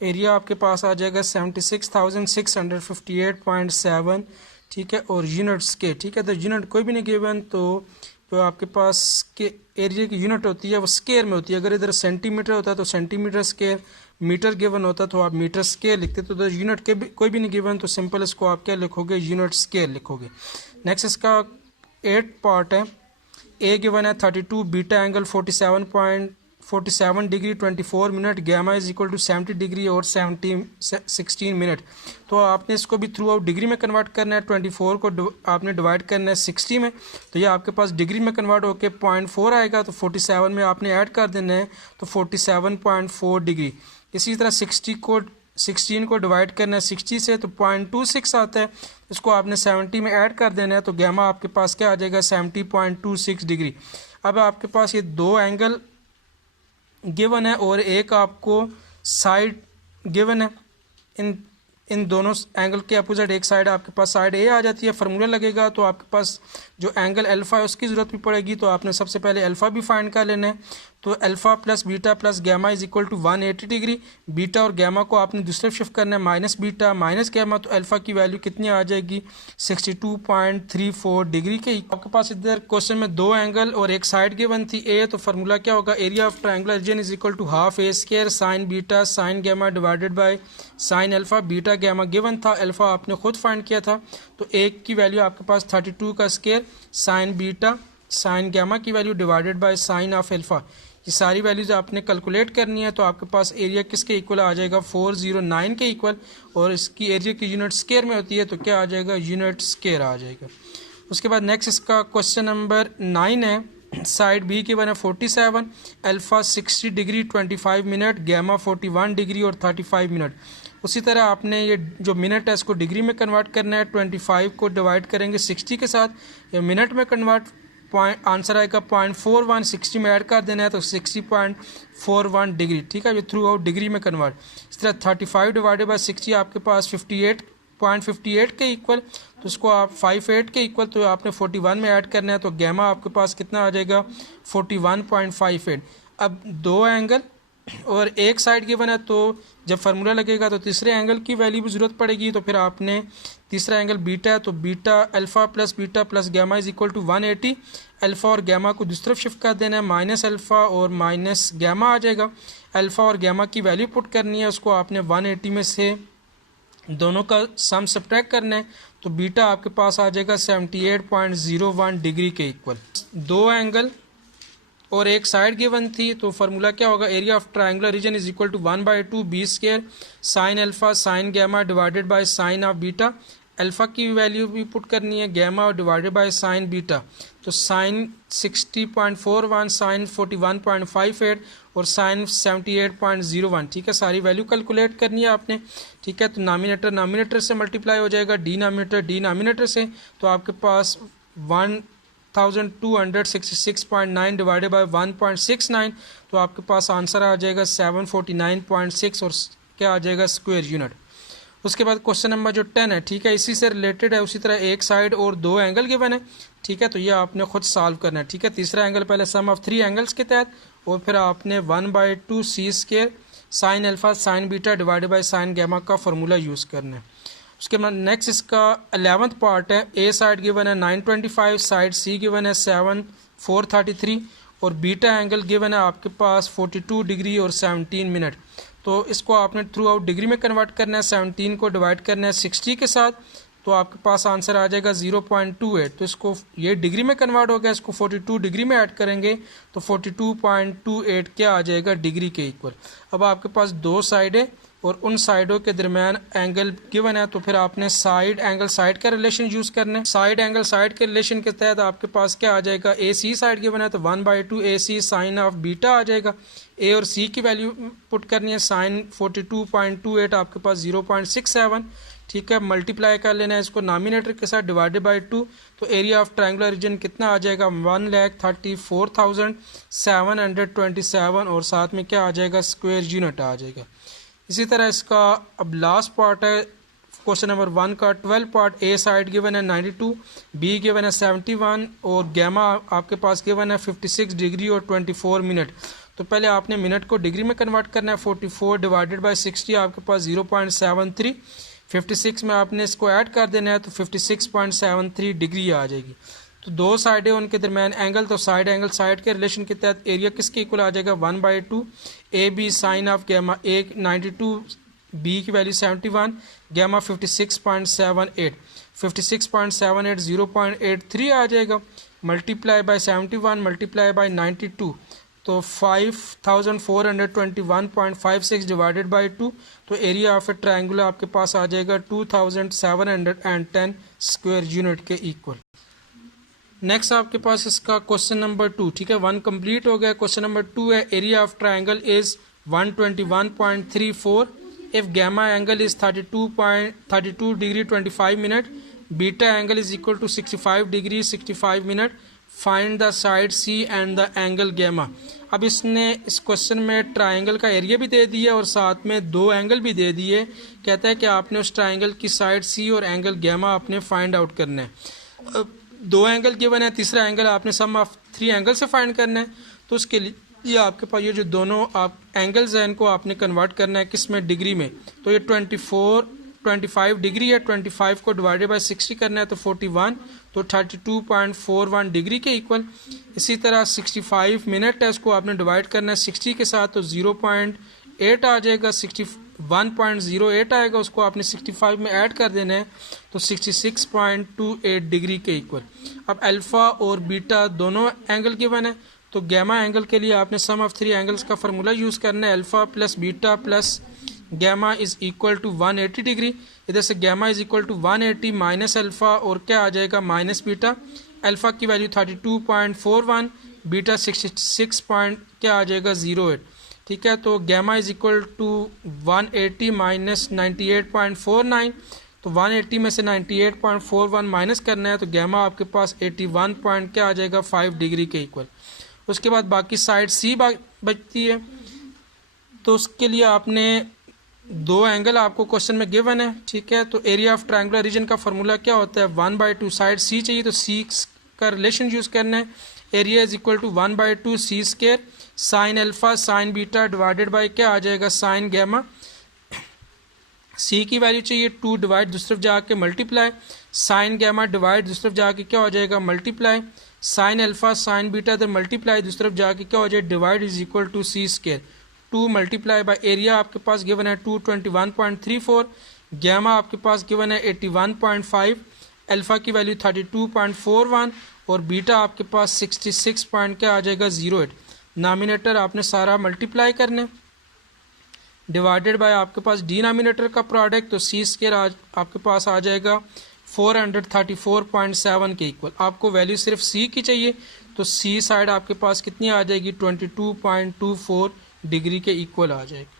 Area आपके पास आ जाएगा 76,658.7, ठीक है। और यूनिट्स के, ठीक है, तो यूनिट कोई भी नहीं गिवन, तो जो आपके पास के एरिया की यूनिट होती है वो स्केयर में होती है। अगर इधर सेंटीमीटर होता है तो सेंटीमीटर स्केयर, मीटर गिवन होता तो आप मीटर स्केयर लिखते। तो इधर यूनिट के भी कोई भी नहीं गिवन, तो सिंपल इसको आप क्या लिखोगे, यूनिट स्केयर लिखोगे। नेक्स्ट इसका 8 पार्ट है। ए गिवन है 32, beta angle 47 degree 24 minute, gamma is equal to 70 degree और 16 मिनट। तो आपने इसको भी थ्रू आउट डिग्री में कन्वर्ट करना है। 24 को आपने डिवाइड करना है 60 में, तो ये आपके पास डिग्री में कन्वर्ट होकर 0.4 आएगा। तो 47 में आपने ऐड कर देना है, तो 47.4 डिग्री। इसी तरह 16 को डिवाइड करना है 60 से, तो 0.26 आता है। इसको आपने 70 में ऐड कर देना है, तो गैमा आपके पास क्या आ जाएगा, 70.26 डिग्री। अब आपके पास ये दो एंगल गिवन है और एक आपको साइड गिवन है। इन दोनों एंगल के अपोजिट एक साइड आपके पास साइड ए आ जाती है। फार्मूला लगेगा तो आपके पास जो एंगल अल्फ़ा है उसकी ज़रूरत भी पड़ेगी, तो आपने सबसे पहले अल्फ़ा भी फाइंड कर लेना है। तो alpha plus beta plus gamma is equal to 180 degree. Beta और गैमा को आपने दूसरे शिफ्ट करना है, माइनस बीटा माइनस गैमा, तो अल्फ़ा की वैल्यू कितनी आ जाएगी, 62.34 डिग्री के। आपके पास इधर क्वेश्चन में दो एंगल और एक साइड गिवन थी ए, तो फार्मूला क्या होगा, area of triangular region is equal to half a square sine beta sine gamma divided by sine alpha. Beta gamma given था, अल्फ़ा आपने खुद फाइंड किया था, तो एक की वैल्यू आपके पास 32 का square sine beta sine gamma की value divided by sine of alpha. ये सारी वैल्यूज़ आपने कैलकुलेट करनी है। तो आपके पास एरिया किसके इक्वल आ जाएगा, 409 के इक्वल, और इसकी एरिया की यूनिट स्क्वायर में होती है, तो क्या आ जाएगा, यूनिट स्क्वायर आ जाएगा। उसके बाद नेक्स्ट इसका क्वेश्चन नंबर 9 है। साइड बी की वन है 47, alpha 60 degree 25 minute, gamma 41 degree और 35 मिनट। उसी तरह आपने ये जो मिनट है इसको डिग्री में कन्वर्ट करना है। 25 को डिवाइड करेंगे 60 के साथ, ये मिनट में कन्वर्ट, आंसर आएगा 0.41, 60 में ऐड कर देना है, तो 60.41 डिग्री, ठीक है। ये थ्रू आउट डिग्री में कन्वर्ट। इस तरह 35 डिवाइडेड बाय 60 आपके पास 58.58 के इक्वल, तो उसको आप 58 के इक्वल, तो आपने 41 में ऐड करना है, तो गैमा आपके पास कितना आ जाएगा, 41.58। अब दो एंगल और एक साइड गिवन है, तो जब फार्मूला लगेगा तो तीसरे एंगल की वैल्यू भी ज़रूरत पड़ेगी। तो फिर आपने तीसरा एंगल बीटा है, तो beta alpha plus gamma is equal to 180। Alpha और गैमा को दूसरी तरफ शिफ्ट कर देना है, माइनस अल्फ़ा और माइनस गैमा आ जाएगा। अल्फ़ा और गैमा की वैल्यू पुट करनी है, उसको आपने 180 में से दोनों का सम सब्ट्रैक्ट करना है, तो बीटा आपके पास आ जाएगा 78.01 डिग्री के इक्वल। दो एंगल और एक साइड गिवन थी, तो फार्मूला क्या होगा, area of triangular region is equal to 1/2 b square sine alpha sine gamma divided by sine of beta. Alpha की वैल्यू भी पुट करनी है, gamma divided by sine beta, तो साइन 60.41 साइन 41.58 और साइन 78.01, ठीक है। सारी वैल्यू कैलकुलेट करनी है आपने, ठीक है। तो नामिनेटर से मल्टीप्लाई हो जाएगा, डिनोमिनेटर से, तो आपके पास 1266.9 डिवाइडेड बाय 1.69, तो आपके पास आंसर आ जाएगा 749.6 और क्या आ जाएगा, स्क्वायर यूनिट। उसके बाद क्वेश्चन नंबर जो 10 है, ठीक है, इसी से रिलेटेड है। उसी तरह एक साइड और दो एंगल गिवन है, ठीक है, तो ये आपने खुद सॉल्व करना है, ठीक है। तीसरा एंगल पहले सम ऑफ 3 एंगल्स के तहत, और फिर आपने 1/2 c square sine alpha sine beta divided by sine gamma का फार्मूला यूज़ करना है। उसके बाद नेक्स्ट इसका 11th पार्ट है। ए साइड गिवन है 925, साइड सी गिवन है 433 और बीटा एंगल गिवन है आपके पास 42 डिग्री और 17 मिनट। तो इसको आपने थ्रू आउट डिग्री में कन्वर्ट करना है, 17 को डिवाइड करना है 60 के साथ, तो आपके पास आंसर आ जाएगा 0.28। तो इसको ये डिग्री में कन्वर्ट हो गया, इसको 42 डिग्री में ऐड करेंगे तो 42.28 क्या आ जाएगा, डिग्री के इक्वल। अब आपके पास दो साइडें और उन साइडों के दरमियान एंगल गिवन है, तो फिर आपने साइड एंगल साइड का रिलेशन यूज़ करना है। साइड एंगल साइड के रिलेशन के तहत आपके पास क्या आ जाएगा, ए सी साइड गिवन है तो 1/2 ए सी साइन ऑफ बीटा आ जाएगा। ए और सी की वैल्यू पुट करनी है, साइन 42.28 आपके पास 0.67, ठीक है। मल्टीप्लाई कर लेना है इसको नॉमिनेटर के साथ डिवाइडेड बाय 2, तो एरिया ऑफ ट्रायंगुलर रीजन कितना आ जाएगा, 1,34,727 और साथ में क्या आ जाएगा, स्क्वायर यूनिट आ जाएगा। इसी तरह इसका अब लास्ट पार्ट है क्वेश्चन नंबर 1 का 12 पार्ट। ए साइड गिवन है 92, बी गिवन है 71 और गैमा आपके पास गिवन है 56 डिग्री और 24 मिनट। तो पहले आपने मिनट को डिग्री में कन्वर्ट करना है। 44 डिवाइडेड बाई 60 आपके पास 0.73। 56 में आपने इसको ऐड कर देना है तो 56.73 डिग्री आ जाएगी। तो दो साइडें उनके दरमियान एंगल, तो साइड एंगल साइड के रिलेशन के तहत एरिया किसके इक्वल आ जाएगा 1/2 a b sine of gamma a 92, b की वैल्यू 71, गैमा 56.78। 56.78 0.83 आ जाएगा, मल्टीप्लाई बाय 71 मल्टीप्लाई बाय 92 तो 5421.56 डिवाइडेड बाय 2, तो एरिया ऑफ ए ट्रायंगुलर आपके पास आ जाएगा 2710 स्क्वायर यूनिट के इक्वल। नेक्स्ट आपके पास इसका क्वेश्चन नंबर 2, ठीक है, 1 कंप्लीट हो गया। क्वेश्चन नंबर 2 है area of triangle is 121.34 if gamma angle is 32 degree 25 minute, beta angle is equal to 65 degree 65 minute, find the side c and the angle gamma. अब इसने इस क्वेश्चन में triangle का एरिया भी दे दिया और साथ में दो एंगल भी दे दिए। कहता है कि आपने उस ट्रायंगल की साइड सी और एंगल गैमा आपने फाइंड आउट करना है। दो एंगल गिवन है, तीसरा एंगल आपने सम ऑफ 3 एंगल से फाइंड करना है। तो उसके लिए आपके पास ये जो दोनों आप एंगल्स हैं इनको आपने कन्वर्ट करना है किस में, डिग्री में। तो ये 25 डिग्री है, 25 को डिवाइडेड बाय 60 करना है तो 41, तो 32.41 डिग्री के इक्वल। इसी तरह 65 मिनट है, इसको आपने डिवाइड करना है 60 के साथ तो 0.8 आ जाएगा, 61.08 आएगा, उसको आपने 65 में ऐड कर देना है तो 66.28 डिग्री के इक्वल। अब अल्फ़ा और बीटा दोनों एंगल गिवन है, तो गैमा एंगल के लिए आपने सम ऑफ 3 एंगल्स का फार्मूला यूज़ करना है। Alpha plus beta plus gamma is equal to 180 degree. इधर से gamma is equal to 180 minus alpha और क्या आ जाएगा माइनस बीटा। अल्फ़ा की वैल्यू 32.41, बीटा 66 क्या आ जाएगा 08, ठीक है। तो gamma is equal to 180 minus 98.49, तो 180 में से 98.41 माइनस करना है तो गैमा आपके पास 81 पॉइंट क्या आ जाएगा 5 डिग्री के इक्वल। उसके बाद बाकी साइड सी बचती है, तो उसके लिए आपने दो एंगल आपको क्वेश्चन में गिवन है, ठीक है। तो एरिया ऑफ ट्रायंगुलर रीजन का फार्मूला क्या होता है 1/2, साइड सी चाहिए तो सी का रिलेशन यूज़ करना है। Area is equal to 1/2 c square sine alpha sine beta divided by क्या आ जाएगा साइन गैमा। सी की वैल्यू चाहिए 2 डिवाइड दूसरी तरफ जाके मल्टीप्लाई, साइन गैमा डिवाइड दूसरी तरफ जाके क्या हो जाएगा multiply, sine alpha sine beta इधर मल्टीप्लाई दूसरी तरफ जाके क्या हो जाए divide is equal to c square. 2 multiply by area आपके पास गिवन है 221.34, गैमा आपके पास गिवन है 81.5, अल्फ़ा की वैल्यू 32.41 और बीटा आपके पास 66 पॉइंट क्या आ जाएगा 08। नामिनेटर आपने सारा मल्टीप्लाई करने डिवाइडेड बाय आपके पास डिनोमिनेटर का प्रोडक्ट, तो सी स्क्वायर आपके पास आ जाएगा 434.7 के इक्वल। आपको वैल्यू सिर्फ सी की चाहिए तो सी साइड आपके पास कितनी आ जाएगी 22.24 डिग्री के इक्वल आ जाएगी।